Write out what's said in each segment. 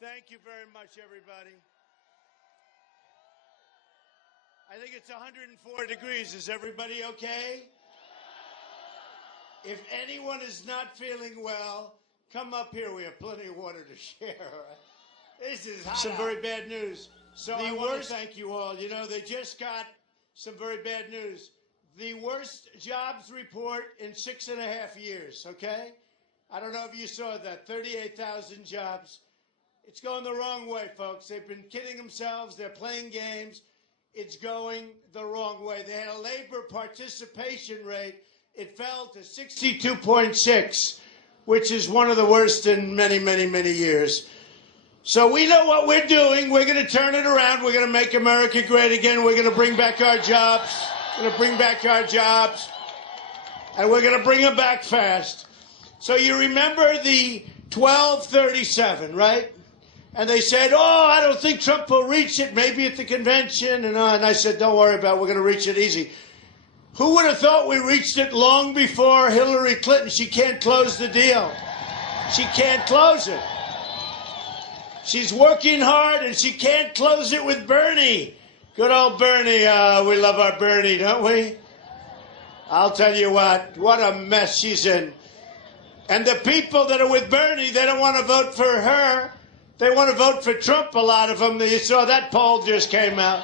Thank you very much, everybody. I think it's 104 degrees. Is everybody okay? If anyone is not feeling well, come up here. We have plenty of water to share. All right? This is some very bad news. So I want to thank you all. You know, they just got some very bad news. The worst jobs report in 6.5 years, okay? I don't know if you saw that. 38,000 jobs. It's going the wrong way, folks. They've been kidding themselves. They're playing games. It's going the wrong way. They had a labor participation rate. It fell to 62.6, which is one of the worst in many, many, many years. So we know what we're doing. We're going to turn it around. We're going to make America great again. We're going to bring back our jobs. We're going to bring back our jobs. And we're going to bring them back fast. So you remember the 1237, right? And they said, oh, I don't think Trump will reach it, maybe at the convention. And I said, don't worry about it. We're going to reach it easy. Who would have thought we reached it long before Hillary Clinton? She can't close the deal. She can't close it. She's working hard, and she can't close it with Bernie. Good old Bernie. We love our Bernie, don't we? I'll tell you what a mess she's in. And the people that are with Bernie, they don't want to vote for her. They want to vote for Trump, a lot of them. You saw that poll just came out.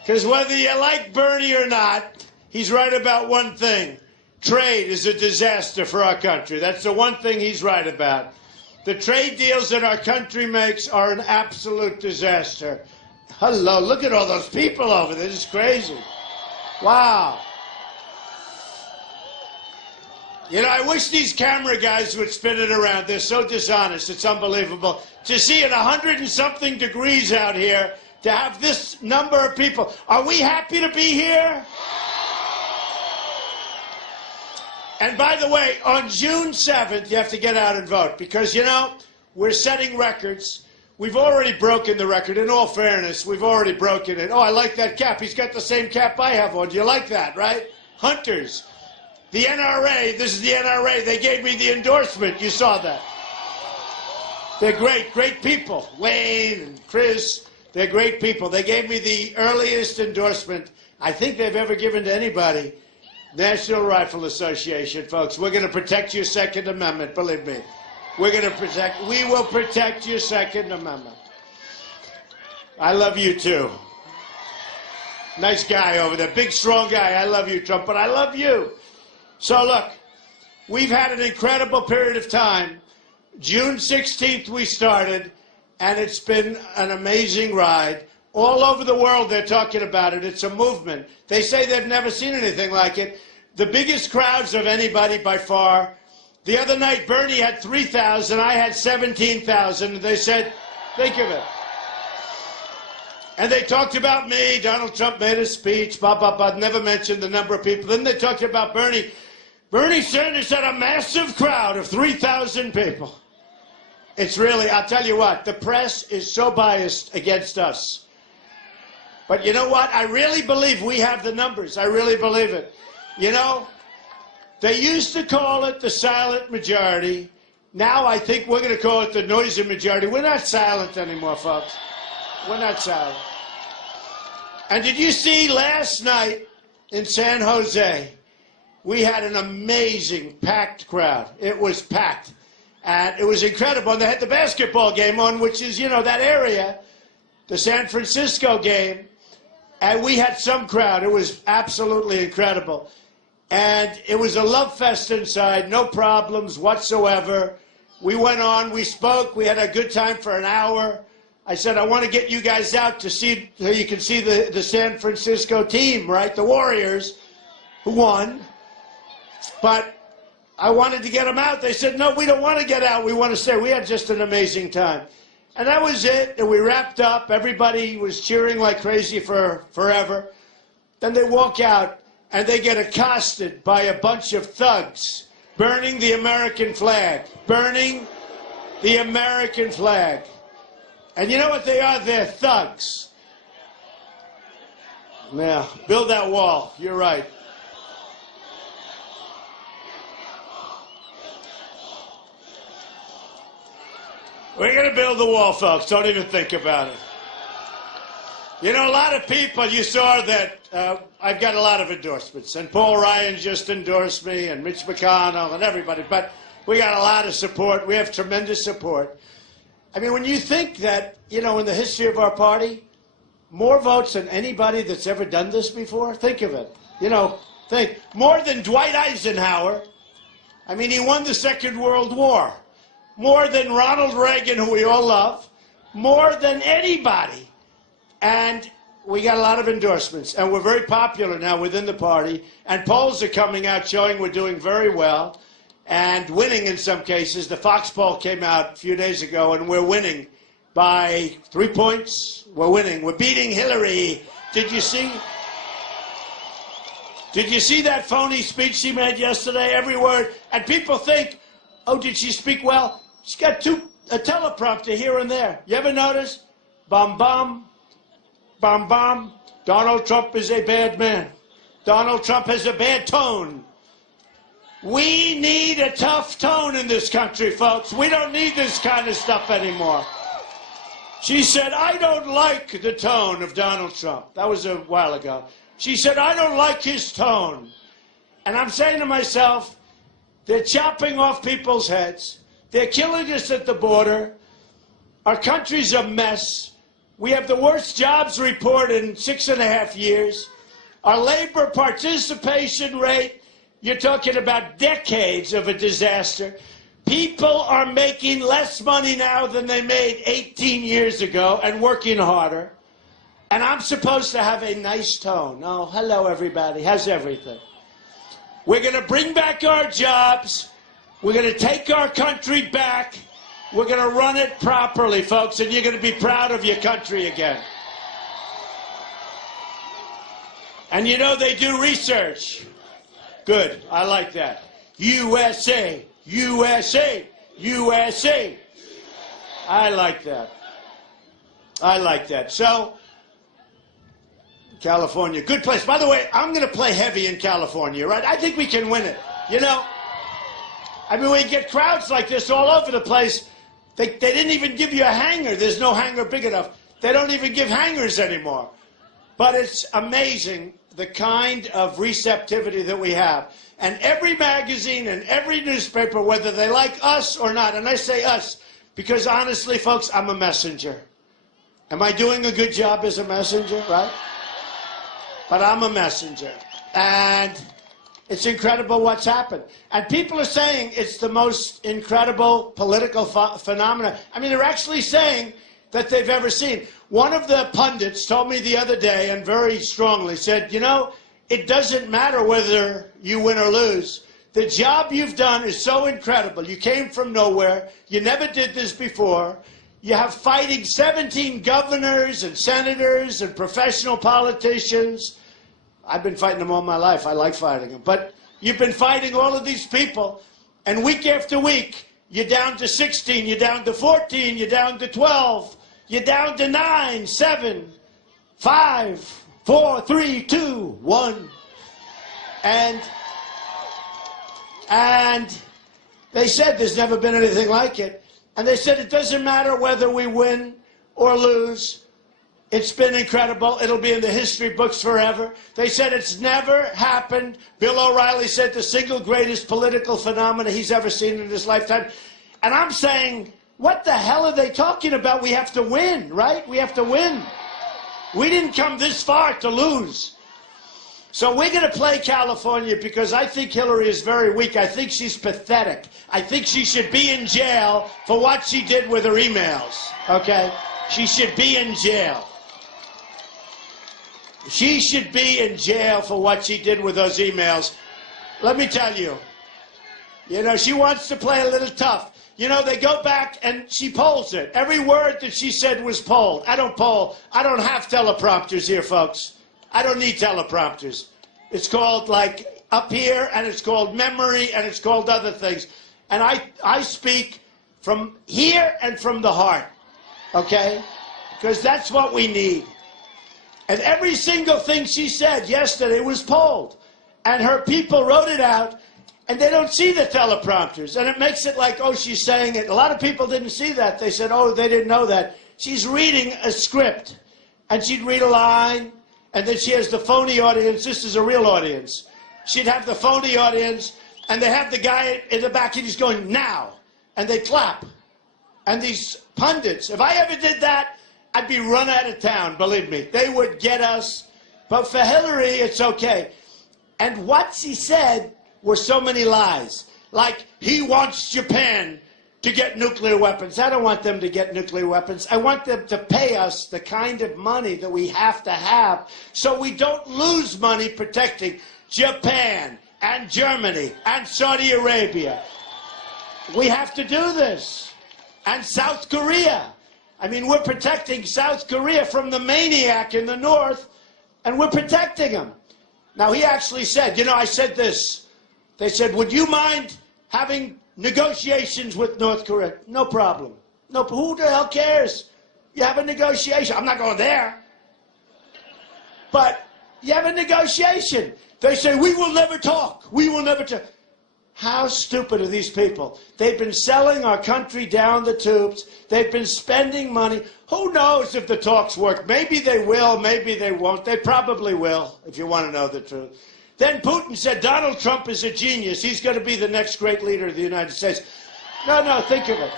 Because whether you like Bernie or not, he's right about one thing. Trade is a disaster for our country. That's the one thing he's right about. The trade deals that our country makes are an absolute disaster. Hello, look at all those people over there. This is crazy. Wow. You know, I wish these camera guys would spin it around. They're so dishonest. It's unbelievable. To see it 100-and-something degrees out here, to have this number of people. Are we happy to be here? And by the way, on June 7th, you have to get out and vote. Because, you know, we're setting records. We've already broken the record. In all fairness, we've already broken it. Oh, I like that cap. He's got the same cap I have on. Do you like that, right? Hunters. The NRA, this is the NRA, they gave me the endorsement. You saw that. They're great, great people. Wayne and Chris, they're great people. They gave me the earliest endorsement I think they've ever given to anybody. National Rifle Association, folks. We're going to protect your Second Amendment, believe me. We will protect your Second Amendment. I love you too. Nice guy over there, big, strong guy. I love you, Trump, but I love you. So look, we've had an incredible period of time. June 16th we started, and it's been an amazing ride. All over the world they're talking about it. It's a movement. They say they've never seen anything like it. The biggest crowds of anybody by far. The other night Bernie had 3,000, I had 17,000. They said, think of it. And they talked about me. Donald Trump made a speech, never mentioned the number of people. Then they talked about Bernie. Bernie Sanders had a massive crowd of 3,000 people. It's really, I'll tell you what, the press is so biased against us. But you know what? I really believe we have the numbers. I really believe it. You know, they used to call it the silent majority. Now I think we're going to call it the noisy majority. We're not silent anymore, folks. We're not silent. And did you see last night in San Jose, we had an amazing packed crowd. It was packed. And it was incredible. And they had the basketball game on, which is, you know, that area, the San Francisco game. And we had some crowd. It was absolutely incredible. And it was a love fest inside, no problems whatsoever. We went on, we spoke, we had a good time for an hour. I said, I want to get you guys out to see, so you can see the San Francisco team, right? The Warriors, who won. But I wanted to get them out. They said, no, we don't want to get out. We want to stay. We had just an amazing time. And that was it. And we wrapped up. Everybody was cheering like crazy for forever. Then they walk out, and they get accosted by a bunch of thugs burning the American flag. Burning the American flag. And you know what they are? They're thugs. Now, build that wall. You're right. We're going to build the wall, folks. Don't even think about it. You know, a lot of people, you saw that I've got a lot of endorsements. And Paul Ryan just endorsed me, and Mitch McConnell, and everybody. But we got a lot of support. We have tremendous support. I mean, when you think that, you know, in the history of our party, more votes than anybody that's ever done this before, think of it. You know, think. More than Dwight Eisenhower. I mean, he won the Second World War. More than Ronald Reagan, who we all love. More than anybody. And we got a lot of endorsements. And we're very popular now within the party. And polls are coming out showing we're doing very well. And winning in some cases. The Fox poll came out a few days ago, and we're winning by 3 points. We're winning. We're beating Hillary. Did you see? Did you see that phony speech she made yesterday? Every word. And people think, oh, did she speak well? She's got a teleprompter here and there. You ever notice? Bum, bum, bum, bum. Donald Trump is a bad man. Donald Trump has a bad tone. We need a tough tone in this country, folks. We don't need this kind of stuff anymore. She said, I don't like the tone of Donald Trump. That was a while ago. She said, I don't like his tone. And I'm saying to myself, they're chopping off people's heads. They're killing us at the border. Our country's a mess. We have the worst jobs report in 6.5 years. Our labor participation rate, you're talking about decades of a disaster. People are making less money now than they made 18 years ago and working harder. And I'm supposed to have a nice tone. Oh, hello, everybody. How's everything? We're going to bring back our jobs. We're going to take our country back. We're going to run it properly, folks, and you're going to be proud of your country again. And you know they do research. Good. I like that. USA, USA, USA. I like that. I like that. So, California, good place. By the way, I'm going to play heavy in California, right? I think we can win it. You know, I mean, we get crowds like this all over the place. They didn't even give you a hanger. There's no hanger big enough. They don't even give hangers anymore. But it's amazing the kind of receptivity that we have. And every magazine and every newspaper, whether they like us or not, and I say us because honestly, folks, I'm a messenger. Am I doing a good job as a messenger, right? But I'm a messenger. And it's incredible what's happened. And people are saying it's the most incredible political phenomenon. I mean, they're actually saying that they've ever seen. One of the pundits told me the other day, and very strongly said, you know, it doesn't matter whether you win or lose. The job you've done is so incredible. You came from nowhere. You never did this before. You have fighting 17 governors and senators and professional politicians. I've been fighting them all my life. I like fighting them. But you've been fighting all of these people, and week after week, you're down to 16, you're down to 14, you're down to 12, you're down to 9, 7, 5, 4, 3, 2, 1. And they said there's never been anything like it. And they said it doesn't matter whether we win or lose. It's been incredible. It'll be in the history books forever. They said it's never happened. Bill O'Reilly said the single greatest political phenomena he's ever seen in his lifetime. And I'm saying, what the hell are they talking about? We have to win, right? We have to win. We didn't come this far to lose. So we're going to play California because I think Hillary is very weak. I think she's pathetic. I think she should be in jail for what she did with her emails, okay? She should be in jail. She should be in jail for what she did with those emails. Let me tell you, you know, she wants to play a little tough. You know, they go back and she polls it. Every word that she said was polled. I don't poll. I don't have teleprompters here, folks. I don't need teleprompters. It's called, like, up here, and it's called memory, and it's called other things. And I speak from here and from the heart, okay? Because that's what we need. And every single thing she said yesterday was polled. And her people wrote it out. And they don't see the teleprompters. And it makes it like, oh, she's saying it. A lot of people didn't see that. They said, oh, they didn't know that. She's reading a script. And she'd read a line, and then she has the phony audience. This is a real audience. She'd have the phony audience, and they have the guy in the back, and he's going, now. And they clap. And these pundits, if I ever did that, I'd be run out of town, believe me. They would get us. But for Hillary, it's okay. And what she said were so many lies. Like, he wants Japan to get nuclear weapons. I don't want them to get nuclear weapons. I want them to pay us the kind of money that we have to have so we don't lose money protecting Japan and Germany and Saudi Arabia. We have to do this. And South Korea. I mean, we're protecting South Korea from the maniac in the north, and we're protecting him. Now, he actually said, you know, I said this. They said, would you mind having negotiations with North Korea? No problem. No, who the hell cares? You have a negotiation. I'm not going there. But you have a negotiation. They say, we will never talk. We will never talk. How stupid are these people? They've been selling our country down the tubes. They've been spending money. Who knows if the talks work? Maybe they will, maybe they won't. They probably will, if you want to know the truth. Then Putin said Donald Trump is a genius. He's going to be the next great leader of the United States. No, think of it.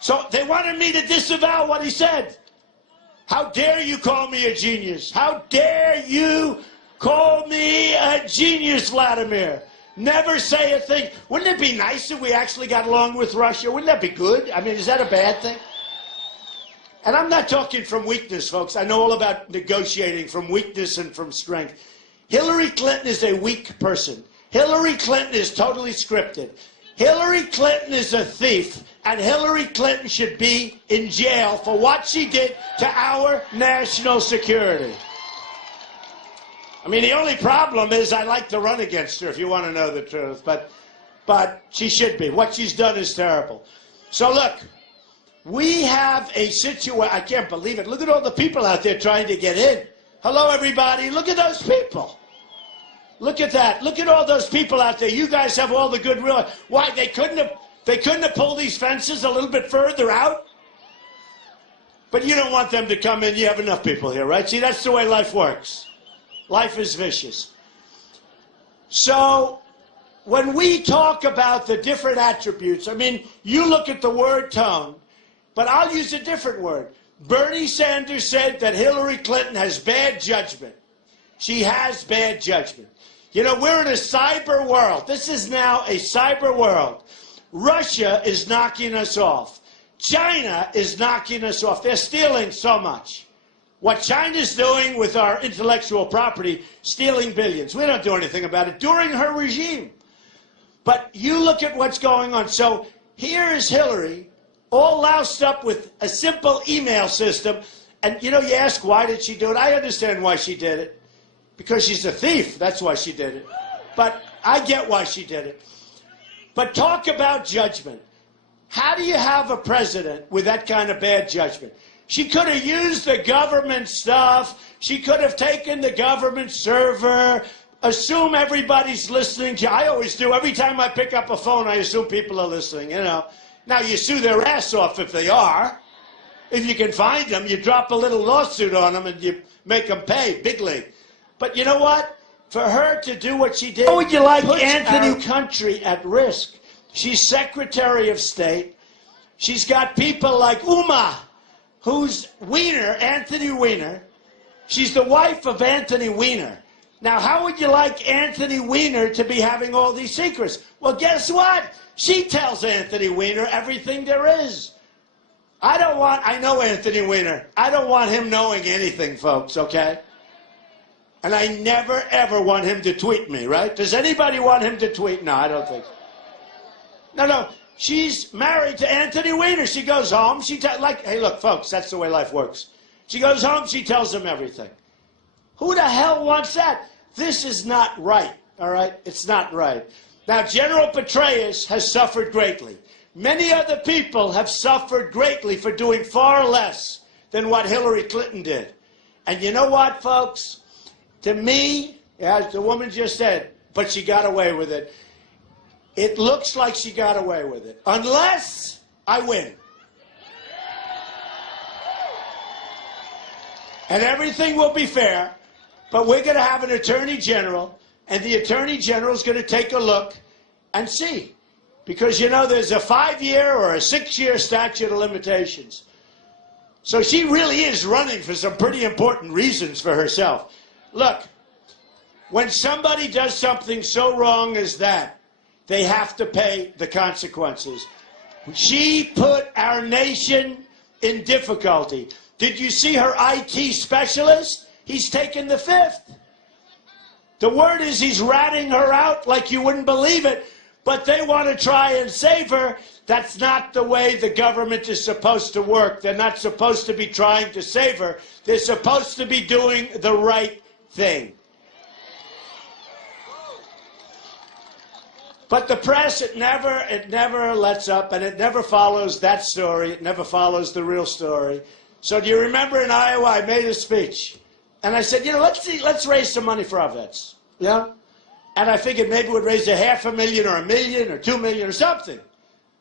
So they wanted me to disavow what he said. How dare you call me a genius? How dare you call me a genius, Vladimir? Never say a thing. Wouldn't it be nice if we actually got along with Russia? Wouldn't that be good? I mean, is that a bad thing? And I'm not talking from weakness, folks. I know all about negotiating from weakness and from strength. Hillary Clinton is a weak person. Hillary Clinton is totally scripted. Hillary Clinton is a thief, and Hillary Clinton should be in jail for what she did to our national security. I mean, the only problem is I like to run against her, if you want to know the truth. But she should be. What she's done is terrible. So look, we have a situation. I can't believe it. Look at all the people out there trying to get in. Hello, everybody. Look at those people. Look at that. Look at all those people out there. You guys have all the goodwill. Why, they couldn't have pulled these fences a little bit further out? But you don't want them to come in. You have enough people here, right? See, that's the way life works. Life is vicious. So when we talk about the different attributes, I mean, you look at the word tone, but I'll use a different word. Bernie Sanders said that Hillary Clinton has bad judgment. She has bad judgment. You know, we're in a cyber world. This is now a cyber world. Russia is knocking us off. China is knocking us off. They're stealing so much. What China's doing with our intellectual property, stealing billions. We don't do anything about it during her regime. But you look at what's going on. So here is Hillary, all loused up with a simple email system. And, you know, you ask, why did she do it? I understand why she did it. Because she's a thief. That's why she did it. But I get why she did it. But talk about judgment. How do you have a president with that kind of bad judgment? She could have used the government stuff. She could have taken the government server, assume everybody's listening to you. I always do. Every time I pick up a phone, I assume people are listening, you know. Now, you sue their ass off if they are. If you can find them, you drop a little lawsuit on them and you make them pay, big league. But you know what? For her to do what she did, how would you like Anthony country at risk? She's Secretary of State. She's got people like Uma, who's Weiner, Anthony Weiner. She's the wife of Anthony Weiner. Now, how would you like Anthony Weiner to be having all these secrets? Well, guess what? She tells Anthony Weiner everything there is. I know Anthony Weiner. I don't want him knowing anything, folks, okay? And I never, ever want him to tweet me, right? Does anybody want him to tweet? No, I don't think so. No. She's married to Anthony Weiner. She goes home. Hey, look, folks, that's the way life works. She goes home. She tells him everything. Who the hell wants that? This is not right, all right? It's not right. Now, General Petraeus has suffered greatly. Many other people have suffered greatly for doing far less than what Hillary Clinton did. And you know what, folks? To me, as the woman just said, but she got away with it. It looks like she got away with it. Unless I win. And everything will be fair, but we're going to have an attorney general, and the attorney general is going to take a look and see. Because, you know, there's a 5-year or a 6-year statute of limitations. So she really is running for some pretty important reasons for herself. Look, when somebody does something so wrong as that, they have to pay the consequences. She put our nation in difficulty. Did you see her IT specialist? He's taken the fifth. The word is he's ratting her out like you wouldn't believe it, but they want to try and save her. That's not the way the government is supposed to work. They're not supposed to be trying to save her. They're supposed to be doing the right thing. But the press, it never lets up, and it never follows that story. It never follows the real story. So do you remember in Iowa, I made a speech, and I said, you know, let's raise some money for our vets, yeah? And I figured maybe we'd raise $500,000 or $1 million or $2 million or something.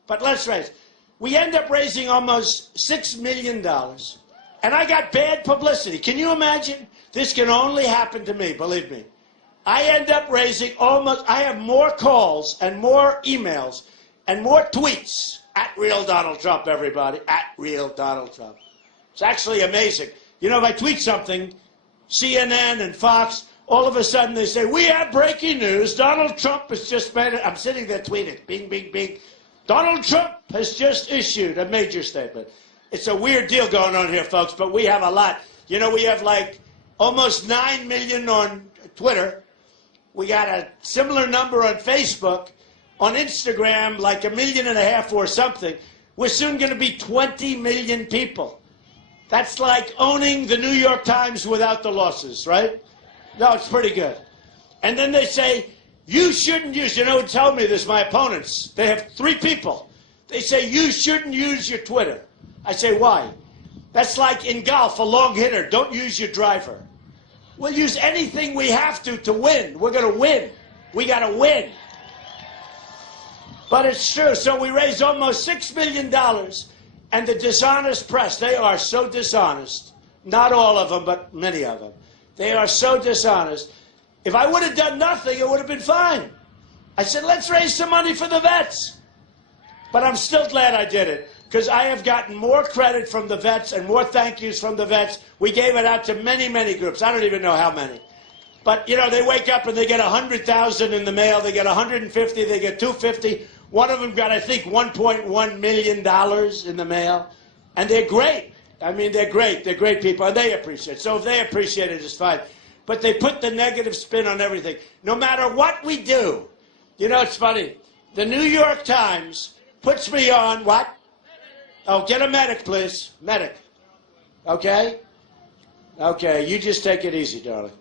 But let's raise. We end up raising almost $6 million, and I got bad publicity. Can you imagine? This can only happen to me, believe me. I end up raising I have more calls and more emails and more tweets at Real Donald Trump, everybody, at Real Donald Trump. It's actually amazing. You know, if I tweet something, CNN and Fox, all of a sudden they say, we have breaking news. Donald Trump has just made it. I'm sitting there tweeting, bing, bing, bing. Donald Trump has just issued a major statement. It's a weird deal going on here, folks, but we have a lot. You know, we have like almost 9 million on Twitter. We got a similar number on Facebook. On Instagram, like 1.5 million or something. We're soon going to be 20 million people. That's like owning the New York Times without the losses, right? No, it's pretty good. And then they say, you shouldn't use, you know who tell me this, my opponents. They have 3 people. They say, you shouldn't use your Twitter. I say, why? That's like in golf, a long hitter. Don't use your driver. We'll use anything we have to win. We're going to win. We got to win. But it's true. So we raised almost $6 million. And the dishonest press, they are so dishonest. Not all of them, but many of them. They are so dishonest. If I would have done nothing, it would have been fine. I said, let's raise some money for the vets. But I'm still glad I did it, because I have gotten more credit from the vets and more thank yous from the vets. We gave it out to many, many groups. I don't even know how many. But, you know, they wake up and they get 100,000 in the mail. They get 150, they get 250. One of them got, I think, $1.1 million in the mail. And they're great. I mean, they're great. They're great people, and they appreciate it. So if they appreciate it, it's fine. But they put the negative spin on everything. No matter what we do, you know, it's funny. The New York Times puts me on what? Oh, get a medic, please. Medic. Okay? Okay, you just take it easy, darling.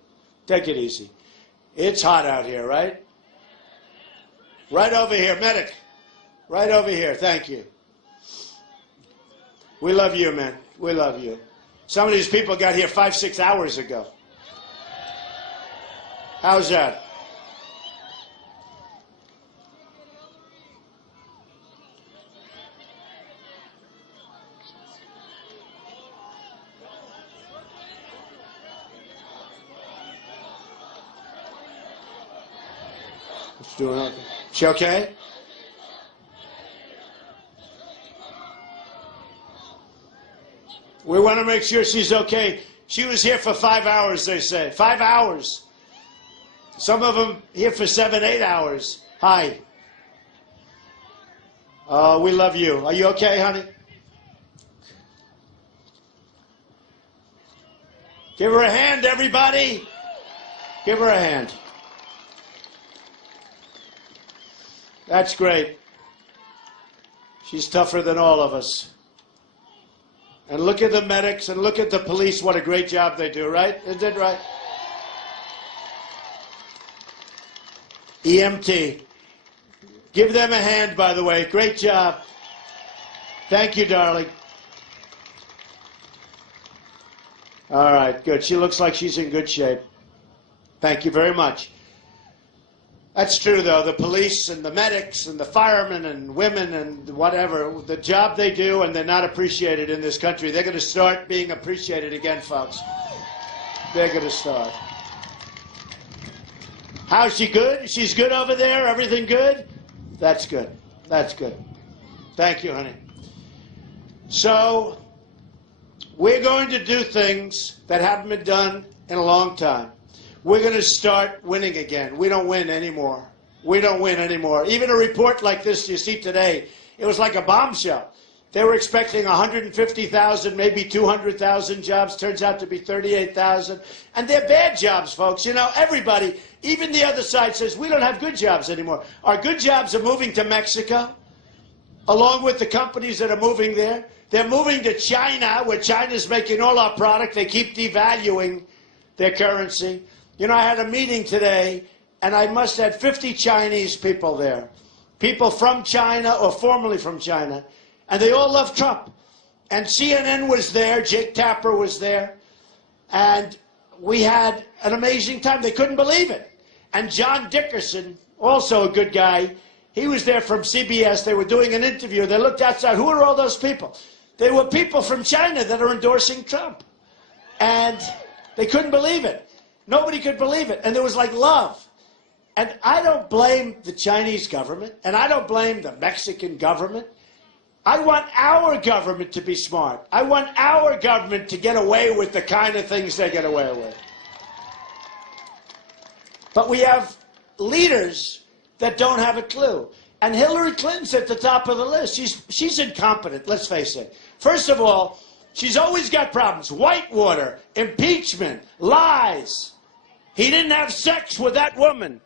Take it easy. It's hot out here, right? Right over here, medic. Right over here, thank you. We love you, man. We love you. Some of these people got here 5-6 hours ago. How's that? What's doing okay? She okay? We want to make sure she's okay. She was here for 5 hours, they say. 5 hours. Some of them here for 7, 8 hours. Hi. We love you. Are you okay, honey? Give her a hand, everybody. Give her a hand. That's great. She's tougher than all of us. And look at the medics and look at the police. What a great job they do, right? Isn't it right? EMT. Give them a hand, by the way. Great job. Thank you, darling. All right, good. She looks like she's in good shape. Thank you very much. That's true, though. The police and the medics and the firemen and women and whatever, the job they do, and they're not appreciated in this country. They're going to start being appreciated again, folks. They're going to start. How's she good? She's good over there? Everything good? That's good. That's good. Thank you, honey. So, we're going to do things that haven't been done in a long time. We're going to start winning again. We don't win anymore. We don't win anymore. Even a report like this you see today, it was like a bombshell. They were expecting 150,000, maybe 200,000 jobs. Turns out to be 38,000. And they're bad jobs, folks. You know, everybody, even the other side says, we don't have good jobs anymore. Our good jobs are moving to Mexico, along with the companies that are moving there. They're moving to China, where China's making all our product. They keep devaluing their currency. You know, I had a meeting today, and I must have had 50 Chinese people there. People from China or formerly from China. And they all love Trump. And CNN was there. Jake Tapper was there. And we had an amazing time. They couldn't believe it. And John Dickerson, also a good guy, he was there from CBS. They were doing an interview. They looked outside. Who are all those people? They were people from China that are endorsing Trump. And they couldn't believe it. Nobody could believe it. And there was like love. And I don't blame the Chinese government. And I don't blame the Mexican government. I want our government to be smart. I want our government to get away with the kind of things they get away with. But we have leaders that don't have a clue. And Hillary Clinton's at the top of the list. She's incompetent, let's face it. First of all, she's always got problems. Whitewater, impeachment, lies. He didn't have sex with that woman.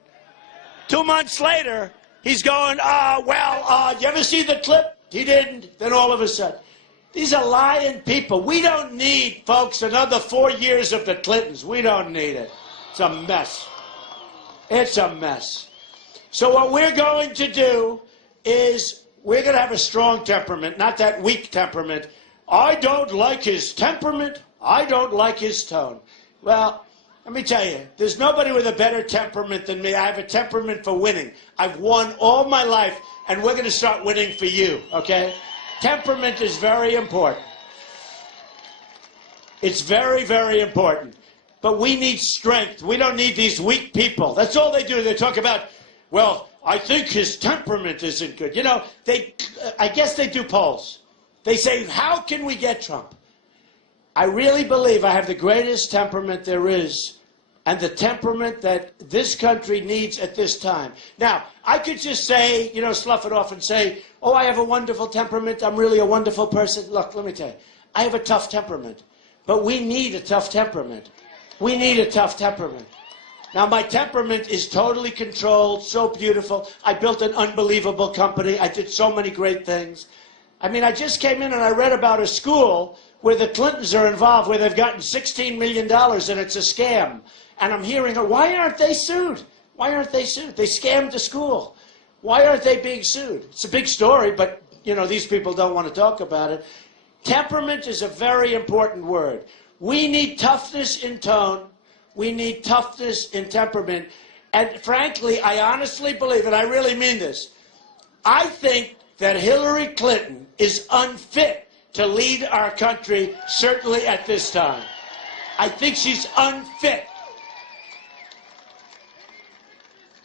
2 months later, he's going, you ever see the clip? He didn't. Then all of a sudden. These are lying people. We don't need, folks, another 4 years of the Clintons. We don't need it. It's a mess. It's a mess. So what we're going to do is we're going to have a strong temperament, not that weak temperament. I don't like his temperament. I don't like his tone. Well, let me tell you, there's nobody with a better temperament than me. I have a temperament for winning. I've won all my life, and we're going to start winning for you, okay? Temperament is very important. It's very, very important. But we need strength. We don't need these weak people. That's all they do. They talk about, well, I think his temperament isn't good. You know, I guess they do polls. They say, how can we get Trump? I really believe I have the greatest temperament there is, and the temperament that this country needs at this time. Now, I could just say, you know, slough it off and say, oh, I have a wonderful temperament. I'm really a wonderful person. Look, let me tell you, I have a tough temperament. But we need a tough temperament. We need a tough temperament. Now, my temperament is totally controlled, so beautiful. I built an unbelievable company. I did so many great things. I mean, I just came in and I read about a school where the Clintons are involved, where they've gotten $16 million and it's a scam. And I'm hearing, why aren't they sued? Why aren't they sued? They scammed the school. Why aren't they being sued? It's a big story, but, you know, these people don't want to talk about it. Temperament is a very important word. We need toughness in tone. We need toughness in temperament. And frankly, I honestly believe, and I really mean this, I think that Hillary Clinton is unfit to lead our country, certainly at this time. I think she's unfit.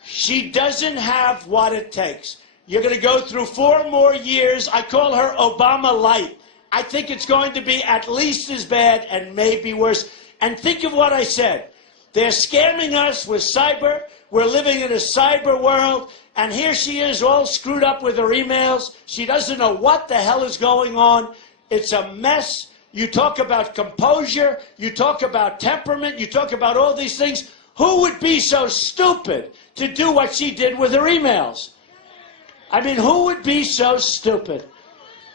She doesn't have what it takes. You're going to go through 4 more years. I call her Obama light. I think it's going to be at least as bad and maybe worse. And think of what I said. They're scamming us with cyber. We're living in a cyber world. And here she is all screwed up with her emails. She doesn't know what the hell is going on. It's a mess. You talk about composure. You talk about temperament. You talk about all these things. Who would be so stupid to do what she did with her emails? I mean, who would be so stupid?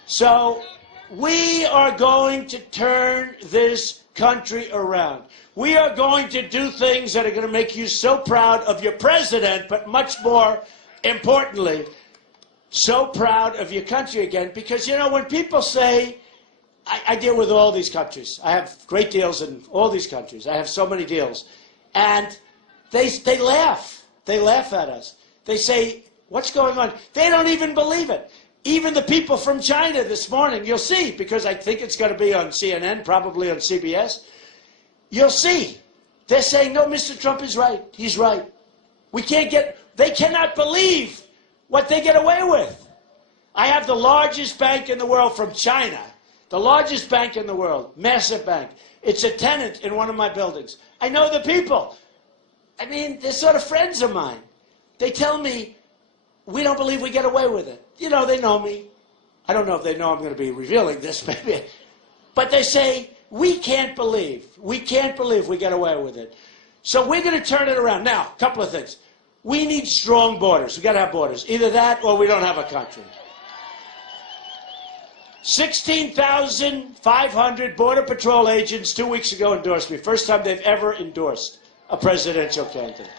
So we are going to turn this country around. We are going to do things that are going to make you so proud of your president, but much more importantly, so proud of your country again. Because, you know, when people say, I deal with all these countries. I have great deals in all these countries. I have so many deals. And they laugh. They laugh at us. They say, what's going on? They don't even believe it. Even the people from China this morning, you'll see, because I think it's going to be on CNN, probably on CBS. You'll see. They're saying, no, Mr. Trump is right. He's right. They cannot believe what they get away with. I have the largest bank in the world from China. The largest bank in the world. Massive bank. It's a tenant in one of my buildings. I know the people. I mean, they're sort of friends of mine. They tell me, we don't believe we get away with it. You know, they know me. I don't know if they know I'm going to be revealing this, maybe. But they say, we can't believe we get away with it. So we're going to turn it around. Now, a couple of things. We need strong borders. We've got to have borders. Either that or we don't have a country. 16,500 Border Patrol agents 2 weeks ago endorsed me. First time they've ever endorsed a presidential candidate.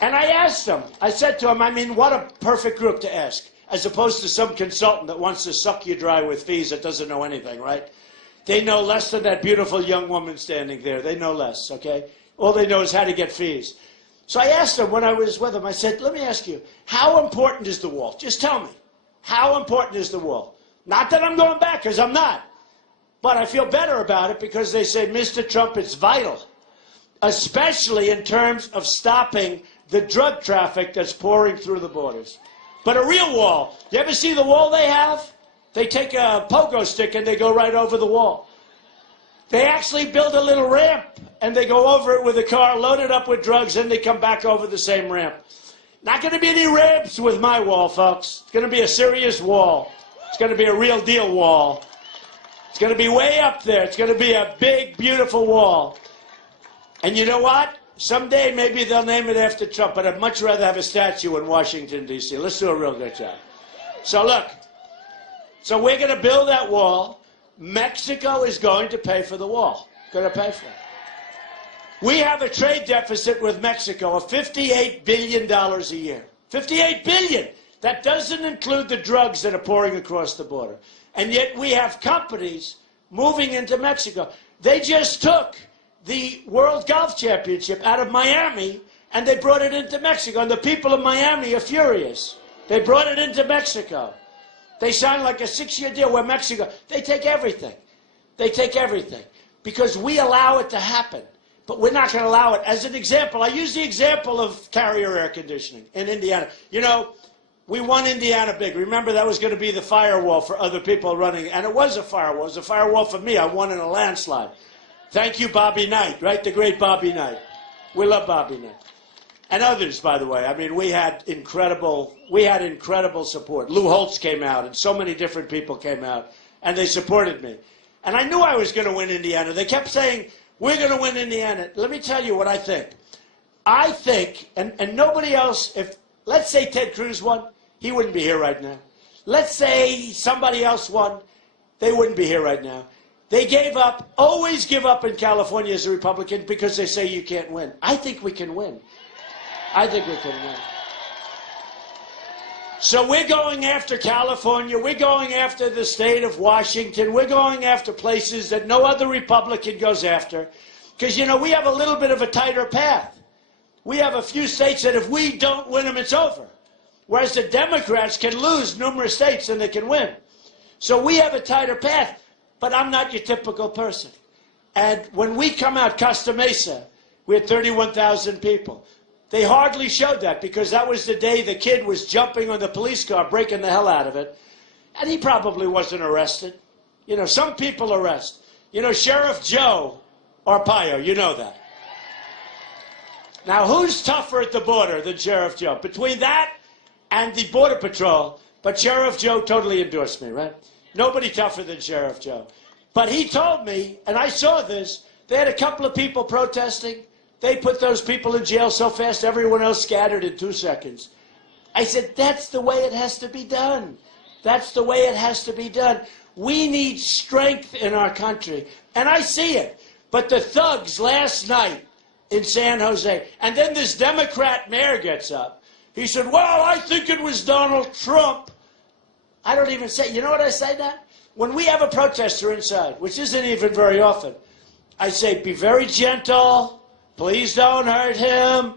And I asked them, I said to them, I mean, what a perfect group to ask, as opposed to some consultant that wants to suck you dry with fees that doesn't know anything, right? They know less than that beautiful young woman standing there. They know less, okay? All they know is how to get fees. So I asked them when I was with them, I said, let me ask you, how important is the wall? Just tell me, how important is the wall? Not that I'm going back, because I'm not. But I feel better about it because they say, Mr. Trump, it's vital, especially in terms of stopping the drug traffic that's pouring through the borders. But a real wall. You ever see the wall they have? They take a pogo stick and they go right over the wall. They actually build a little ramp and they go over it with a car loaded up with drugs and they come back over the same ramp. Not going to be any ramps with my wall, folks. It's going to be a serious wall. It's going to be a real deal wall. It's going to be way up there. It's going to be a big, beautiful wall. And you know what? Someday maybe they'll name it after Trump, but I'd much rather have a statue in Washington, D.C. Let's do a real good job. So look, so we're going to build that wall. Mexico is going to pay for the wall. Going to pay for it. We have a trade deficit with Mexico of $58 billion a year. $58 billion. That doesn't include the drugs that are pouring across the border. And yet we have companies moving into Mexico. They just took the World Golf Championship out of Miami and they brought it into Mexico. And the people of Miami are furious. They brought it into Mexico. They signed like a 6-year deal where Mexico, they take everything. They take everything because we allow it to happen. But we're not going to allow it. As an example, I use the example of Carrier air conditioning in Indiana. You know, we won Indiana big. Remember, that was going to be the firewall for other people running. And it was a firewall. It was a firewall for me. I won in a landslide. Thank you, Bobby Knight, right? The great Bobby Knight. We love Bobby Knight. And others, by the way. I mean, we had incredible support. Lou Holtz came out, and so many different people came out, and they supported me. And I knew I was going to win Indiana. They kept saying, we're going to win Indiana. Let me tell you what I think. I think, and nobody else, if, let's say Ted Cruz won, he wouldn't be here right now. Let's say somebody else won, they wouldn't be here right now. They gave up, always give up in California as a Republican because they say you can't win. I think we can win. I think we can win. So we're going after California. We're going after the state of Washington. We're going after places that no other Republican goes after. Because, you know, we have a little bit of a tighter path. We have a few states that if we don't win them, it's over. Whereas the Democrats can lose numerous states and they can win. So we have a tighter path. But I'm not your typical person. And when we come out, Costa Mesa, we had 31,000 people. They hardly showed that because that was the day the kid was jumping on the police car, breaking the hell out of it. And he probably wasn't arrested. You know, some people arrest. You know, Sheriff Joe Arpaio, you know that. Now, who's tougher at the border than Sheriff Joe? Between that and the Border Patrol, but Sheriff Joe totally endorsed me, right? Nobody tougher than Sheriff Joe. But he told me, and I saw this, they had a couple of people protesting. They put those people in jail so fast, everyone else scattered in 2 seconds. I said, that's the way it has to be done. That's the way it has to be done. We need strength in our country. And I see it. But the thugs last night in San Jose, and then this Democrat mayor gets up. He said, well, I think it was Donald Trump. I don't even say, you know what I say now? When we have a protester inside, which isn't even very often, I say, be very gentle. Please don't hurt him.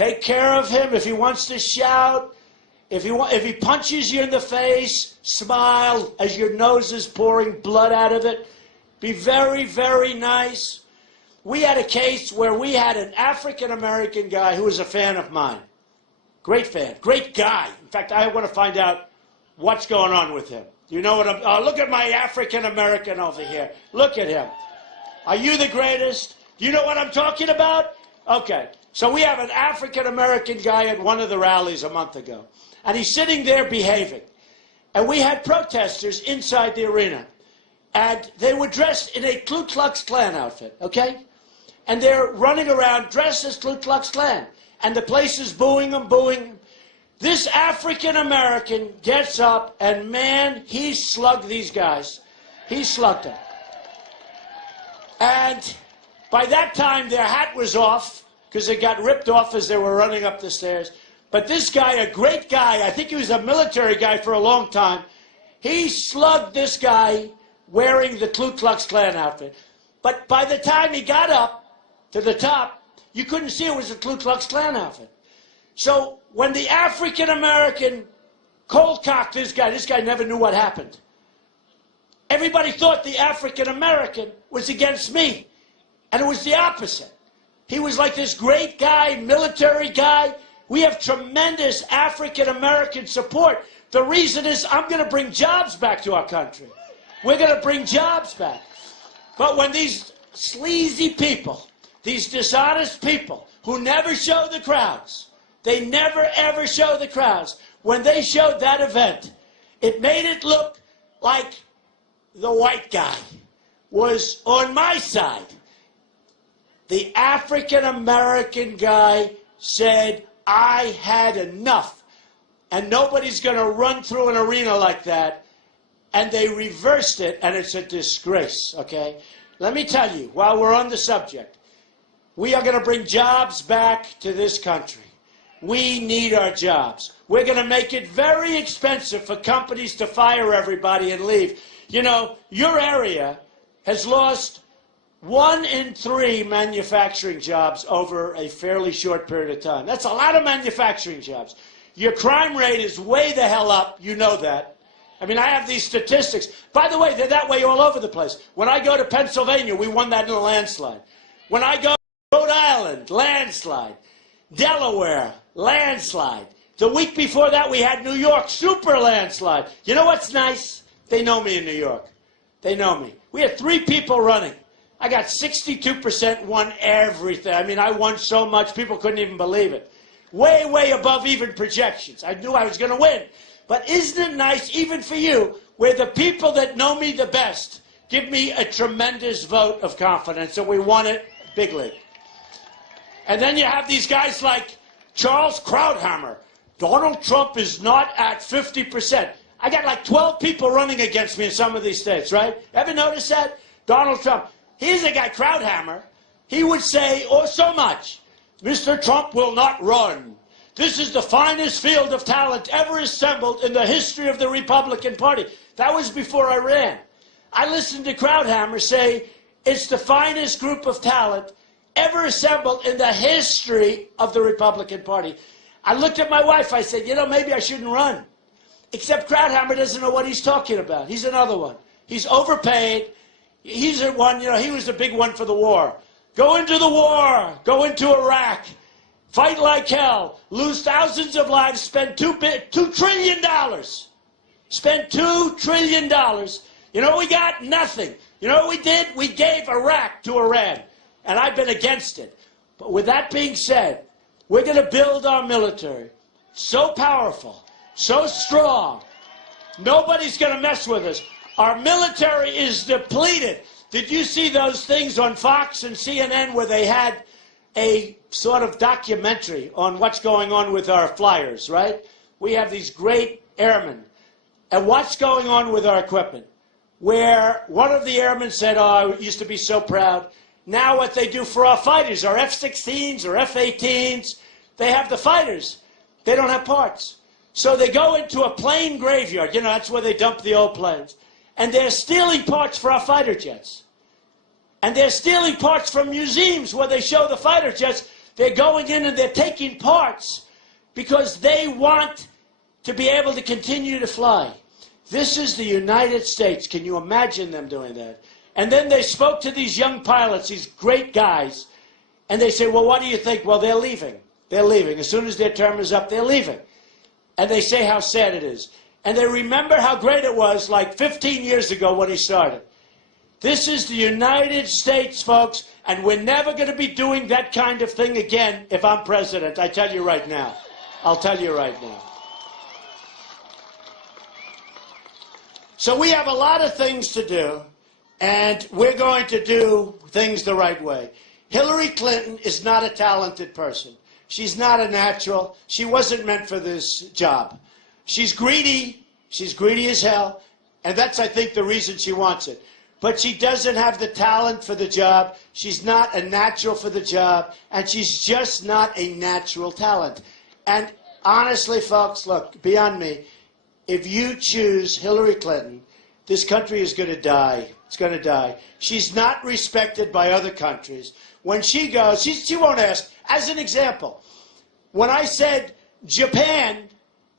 Take care of him. If he wants to shout, if he punches you in the face, smile as your nose is pouring blood out of it. Be very, very nice. We had a case where we had an African-American guy who was a fan of mine. Great fan, great guy. In fact, I want to find out what's going on with him. You know what I'm... look at my African-American over here. Look at him. Are you the greatest? Do you know what I'm talking about? Okay. So we have an African-American guy at one of the rallies a month ago. And he's sitting there behaving. And we had protesters inside the arena. And they were dressed in a Ku Klux Klan outfit, okay? And they're running around dressed as Ku Klux Klan. And the place is booing them, booing them. This African-American gets up, and man, he slugged these guys. He slugged them. And by that time, their hat was off, because it got ripped off as they were running up the stairs. But this guy, a great guy, I think he was a military guy for a long time, he slugged this guy wearing the Ku Klux Klan outfit. But by the time he got up to the top, you couldn't see it was a Ku Klux Klan outfit. So when the African-American cold-cocked this guy never knew what happened. Everybody thought the African-American was against me. And it was the opposite. He was like this great guy, military guy. We have tremendous African-American support. The reason is I'm going to bring jobs back to our country. We're going to bring jobs back. But when these sleazy people, these dishonest people who never show the crowds, they never ever show the crowds, when they showed that event, it made it look like the white guy was on my side. The African-American guy said, I had enough. And nobody's going to run through an arena like that. And they reversed it, and it's a disgrace, okay? Let me tell you, while we're on the subject, we are going to bring jobs back to this country. We need our jobs. We're going to make it very expensive for companies to fire everybody and leave. You know, your area has lost 1 in 3 manufacturing jobs over a fairly short period of time. That's a lot of manufacturing jobs. Your crime rate is way the hell up. You know that. I mean, I have these statistics. By the way, they're that way all over the place. When I go to Pennsylvania, we won that in a landslide. When I go to Rhode Island, landslide. Delaware, landslide. The week before that, we had New York, super landslide. You know what's nice? They know me in New York. They know me. We had 3 people running. I got 62%, won everything. I mean, I won so much, people couldn't even believe it. Way, way above even projections. I knew I was going to win. But isn't it nice, even for you, where the people that know me the best give me a tremendous vote of confidence, and we won it big league. And then you have these guys like Charles Krauthammer. Donald Trump is not at 50%. I got like 12 people running against me in some of these states, right? Ever notice that? Donald Trump. Here's a guy, Krauthammer. He would say, oh, so much. Mr. Trump will not run. This is the finest field of talent ever assembled in the history of the Republican Party. That was before I ran. I listened to Krauthammer say, it's the finest group of talent ever assembled in the history of the Republican Party. I looked at my wife, I said, you know, maybe I shouldn't run. Except Krauthammer doesn't know what he's talking about. He's another one. He's overpaid. He's the one, you know, he was the big one for the war. Go into the war. Go into Iraq. Fight like hell. Lose thousands of lives. Spend $2 trillion. Spend $2 trillion. You know what we got? Nothing. You know what we did? We gave Iraq to Iran. And I've been against it. But with that being said, we're going to build our military so powerful, so strong, nobody's going to mess with us. Our military is depleted. Did you see those things on Fox and CNN where they had a sort of documentary on what's going on with our flyers, right? We have these great airmen. And what's going on with our equipment? Where one of the airmen said, oh, I used to be so proud. Now what they do for our fighters, our F-16s or F-18s, they have the fighters. They don't have parts. So they go into a plane graveyard. You know, that's where they dump the old planes. And they're stealing parts for our fighter jets. And they're stealing parts from museums where they show the fighter jets. They're going in and they're taking parts because they want to be able to continue to fly. This is the United States. Can you imagine them doing that? And then they spoke to these young pilots, these great guys, and they say, well, what do you think? Well, they're leaving. They're leaving. As soon as their term is up, they're leaving. And they say how sad it is. And they remember how great it was like 15 years ago when he started. This is the United States, folks, and we're never going to be doing that kind of thing again if I'm president. I tell you right now. I'll tell you right now. So we have a lot of things to do, and we're going to do things the right way. Hillary Clinton is not a talented person. She's not a natural. She wasn't meant for this job. She's greedy. She's greedy as hell, and that's, I think, the reason she wants it. But she doesn't have the talent for the job. She's not a natural for the job, and she's just not a natural talent. And honestly, folks, look, beyond me, if you choose Hillary Clinton, this country is going to die. It's going to die. She's not respected by other countries. When she goes, she won't ask. As an example, when I said Japan,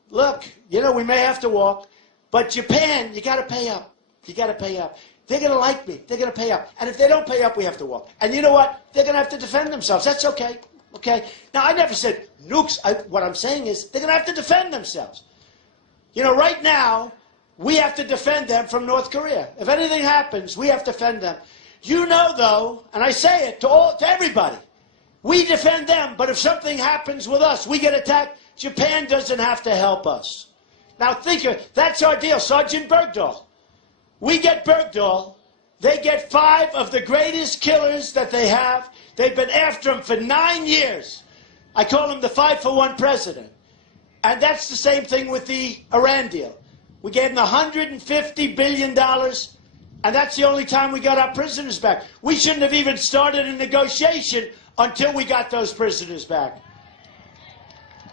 look, you know, we may have to walk, but Japan, you got to pay up. You got to pay up. They're going to like me. They're going to pay up. And if they don't pay up, we have to walk. And you know what? They're going to have to defend themselves. That's okay. Okay? Now, I never said nukes. What I'm saying is they're going to have to defend themselves. You know, right now, we have to defend them from North Korea. If anything happens, we have to defend them. You know, though, and I say it to everybody, we defend them, but if something happens with us, we get attacked, Japan doesn't have to help us. Now think of it. That's our deal. Sergeant Bergdahl. We get Bergdahl. They get 5 of the greatest killers that they have. They've been after him for 9 years. I call him the 5-for-1 president. And that's the same thing with the Iran deal. We gave them $150 billion, and that's the only time we got our prisoners back. We shouldn't have even started a negotiation until we got those prisoners back.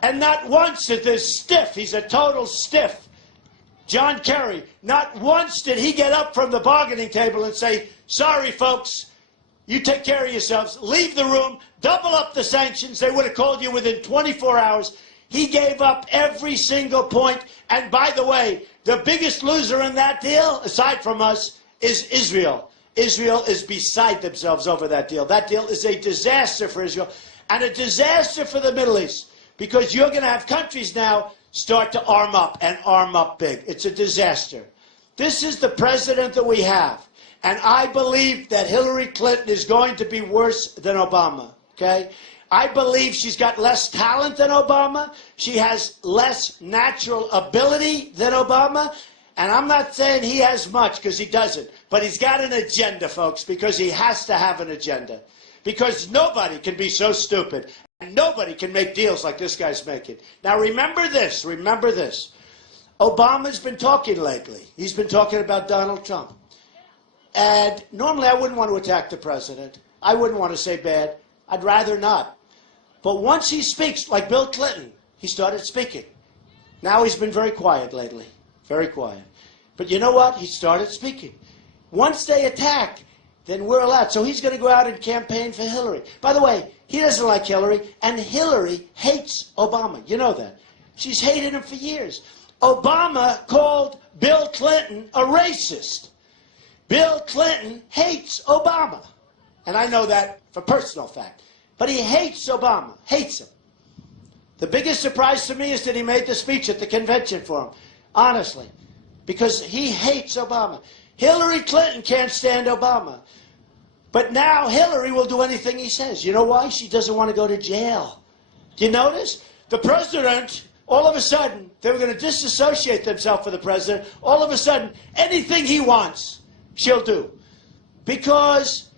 And not once did this stiff, he's a total stiff, John Kerry, not once did he get up from the bargaining table and say, sorry, folks, you take care of yourselves, leave the room, double up the sanctions. They would have called you within 24 hours. He gave up every single point. And by the way, the biggest loser in that deal, aside from us, is Israel. Israel is beside themselves over that deal. That deal is a disaster for Israel and a disaster for the Middle East, because you're going to have countries now start to arm up and arm up big. It's a disaster. This is the president that we have. And I believe that Hillary Clinton is going to be worse than Obama, okay? I believe she's got less talent than Obama. She has less natural ability than Obama. And I'm not saying he has much, because he doesn't. But he's got an agenda, folks, because he has to have an agenda. Because nobody can be so stupid. And nobody can make deals like this guy's making. Now, remember this. Remember this. Obama's been talking lately. He's been talking about Donald Trump. And normally I wouldn't want to attack the president. I wouldn't want to say bad. I'd rather not. But once he speaks, like Bill Clinton, he started speaking. Now he's been very quiet lately. Very quiet. But you know what? He started speaking. Once they attack, then we're allowed. So he's going to go out and campaign for Hillary. By the way, he doesn't like Hillary, and Hillary hates Obama. You know that. She's hated him for years. Obama called Bill Clinton a racist. Bill Clinton hates Obama. And I know that for personal fact. But he hates Obama. Hates him. The biggest surprise to me is that he made the speech at the convention for him. Honestly. Because he hates Obama. Hillary Clinton can't stand Obama. But now Hillary will do anything he says. You know why? She doesn't want to go to jail. Do you notice? The president, all of a sudden, they were going to disassociate themselves from the president. All of a sudden, anything he wants, she'll do. Because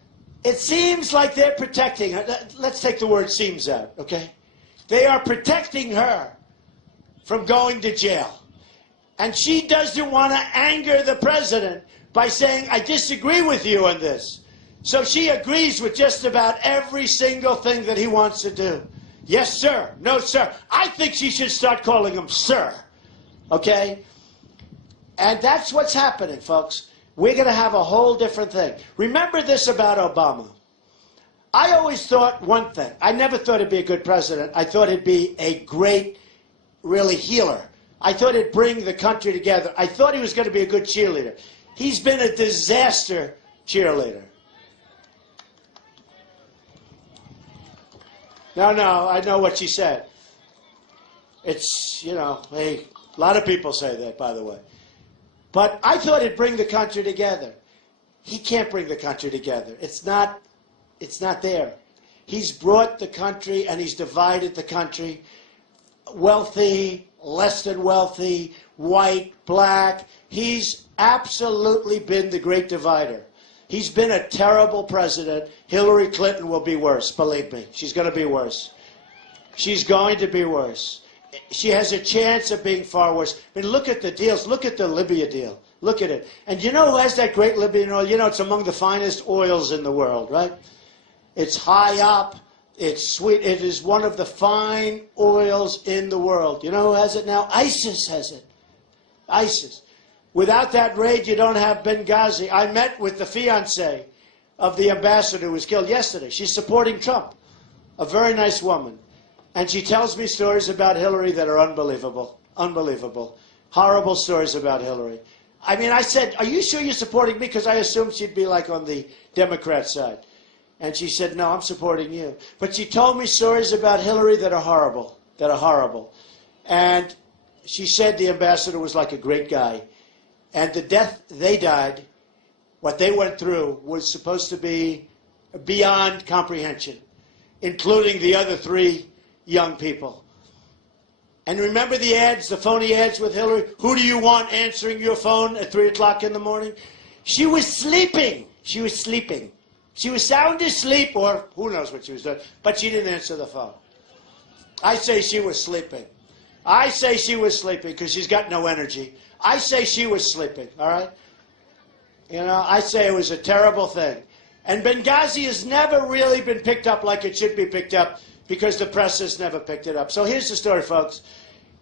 it seems like they're protecting her. Let's take the word seems out, okay? They are protecting her from going to jail. And she doesn't want to anger the president by saying, I disagree with you on this. So she agrees with just about every single thing that he wants to do. Yes, sir. No, sir. I think she should start calling him sir. Okay? And that's what's happening, folks. We're going to have a whole different thing. Remember this about Obama. I always thought one thing. I never thought he'd be a good president. I thought he'd be a great, really, healer. I thought he'd bring the country together. I thought he was going to be a good cheerleader. He's been a disaster cheerleader. No, I know what she said. It's, hey, a lot of people say that, by the way. But I thought he'd bring the country together. He can't bring the country together. It's not there. He's brought the country and he's divided the country. Wealthy, less than wealthy, white, black. He's absolutely been the great divider. He's been a terrible president. Hillary Clinton will be worse, believe me. She's going to be worse. She's going to be worse. She has a chance of being far worse. I mean, look at the deals. Look at the Libya deal. Look at it. And you know who has that great Libyan oil? It's among the finest oils in the world, right? It's high up. It's sweet. It is one of the fine oils in the world. You know who has it now? ISIS has it. ISIS. Without that raid, you don't have Benghazi. I met with the fiancée of the ambassador who was killed yesterday. She's supporting Trump. A very nice woman. And she tells me stories about Hillary that are unbelievable. Unbelievable. Horrible stories about Hillary. I mean, I said, are you sure you're supporting me? Because I assumed she'd be like on the Democrat side. And she said, no, I'm supporting you. But she told me stories about Hillary that are horrible. That are horrible. And she said the ambassador was like a great guy. And the death they died, what they went through, was supposed to be beyond comprehension, including the other 3 young people. And remember the ads, the phony ads with Hillary? Who do you want answering your phone at 3 o'clock in the morning? She was sleeping. She was sleeping. She was sound asleep, or who knows what she was doing, but she didn't answer the phone. I say she was sleeping. I say she was sleeping because she's got no energy. I say she was sleeping, all right? I say it was a terrible thing. And Benghazi has never really been picked up like it should be picked up because the press has never picked it up. So here's the story, folks.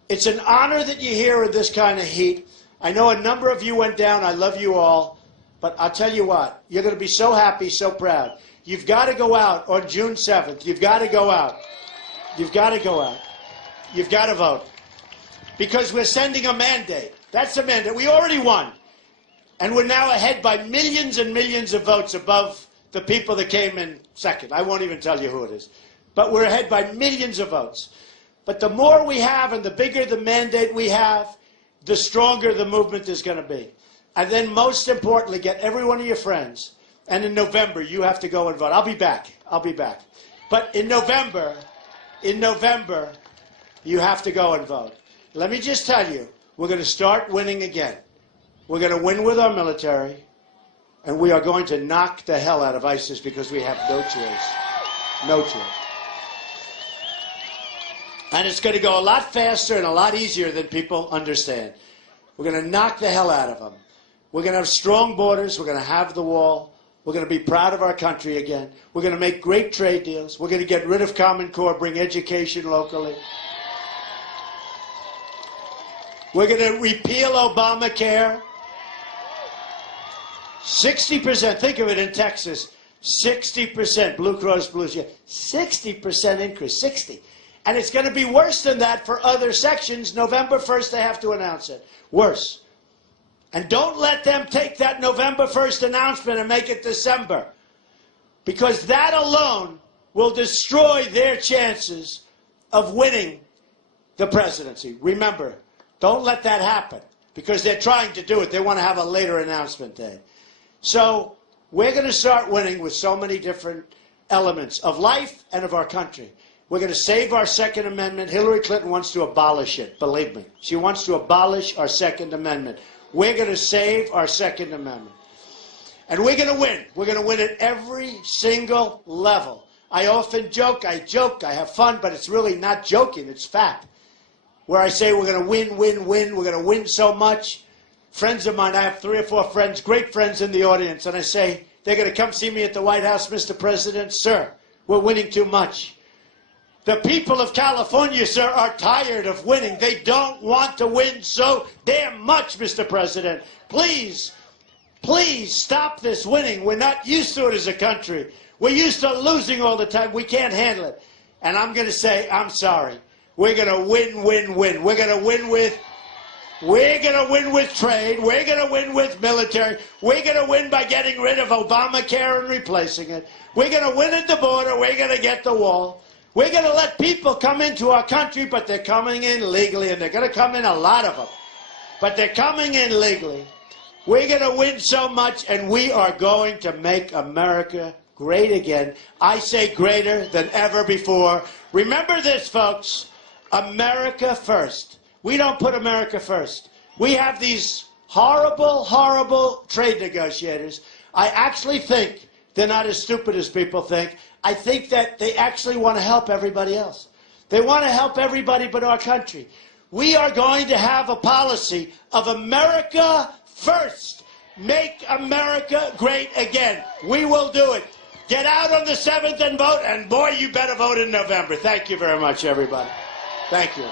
It's an honor that you're here in this kind of heat. I know a number of you went down. I love you all. But I'll tell you what, you're going to be so happy, so proud. You've got to go out on June 7th. You've got to go out. You've got to go out. You've got to vote. Because we're sending a mandate. That's a mandate. We already won. And we're now ahead by millions and millions of votes above the people that came in second. I won't even tell you who it is. But we're ahead by millions of votes. But the more we have and the bigger the mandate we have, the stronger the movement is going to be. And then most importantly, get every one of your friends. And in November, you have to go and vote. I'll be back. I'll be back. But in November, you have to go and vote. Let me just tell you, we're going to start winning again. We're going to win with our military. And we are going to knock the hell out of ISIS because we have no choice. No choice. And it's going to go a lot faster and a lot easier than people understand. We're going to knock the hell out of them. We're going to have strong borders. We're going to have the wall. We're going to be proud of our country again. We're going to make great trade deals. We're going to get rid of Common Core, bring education locally. We're going to repeal Obamacare. 60%, think of it in Texas, 60%, Blue Cross Blue Shield, 60% increase, 60. And it's going to be worse than that for other sections. November 1st, they have to announce it. Worse. And don't let them take that November 1st announcement and make it December. Because that alone will destroy their chances of winning the presidency. Remember, don't let that happen. Because they're trying to do it. They want to have a later announcement day. So we're going to start winning with so many different elements of life and of our country. We're going to save our Second Amendment. Hillary Clinton wants to abolish it, believe me. She wants to abolish our Second Amendment. We're going to save our Second Amendment. And we're going to win. We're going to win at every single level. I often joke, I have fun, but it's really not joking, it's fact. Where I say we're going to win, win, win. We're going to win so much. Friends of mine, I have 3 or 4 friends, great friends in the audience, and I say, they're going to come see me at the White House, Mr. President. Sir, we're winning too much. The people of California, sir, are tired of winning. They don't want to win so damn much, Mr. President. Please, Please stop this winning. We're not used to it as a country. We're used to losing all the time. We can't handle it. And I'm going to say, I'm sorry. We're going to win, win, win. We're going to win with trade. We're going to win with military. We're going to win by getting rid of Obamacare and replacing it. We're going to win at the border. We're going to get the wall. We're going to let people come into our country, but they're coming in legally, and they're going to come in, a lot of them. But they're coming in legally. We're going to win so much, and we are going to make America great again. I say greater than ever before. Remember this, folks. America first. We don't put America first. We have these horrible, horrible trade negotiators. I actually think they're not as stupid as people think. I think that they actually want to help everybody else. They want to help everybody but our country. We are going to have a policy of America first. Make America great again. We will do it. Get out on the 7th and vote, and boy, you better vote in November. Thank you very much, everybody. Thank you.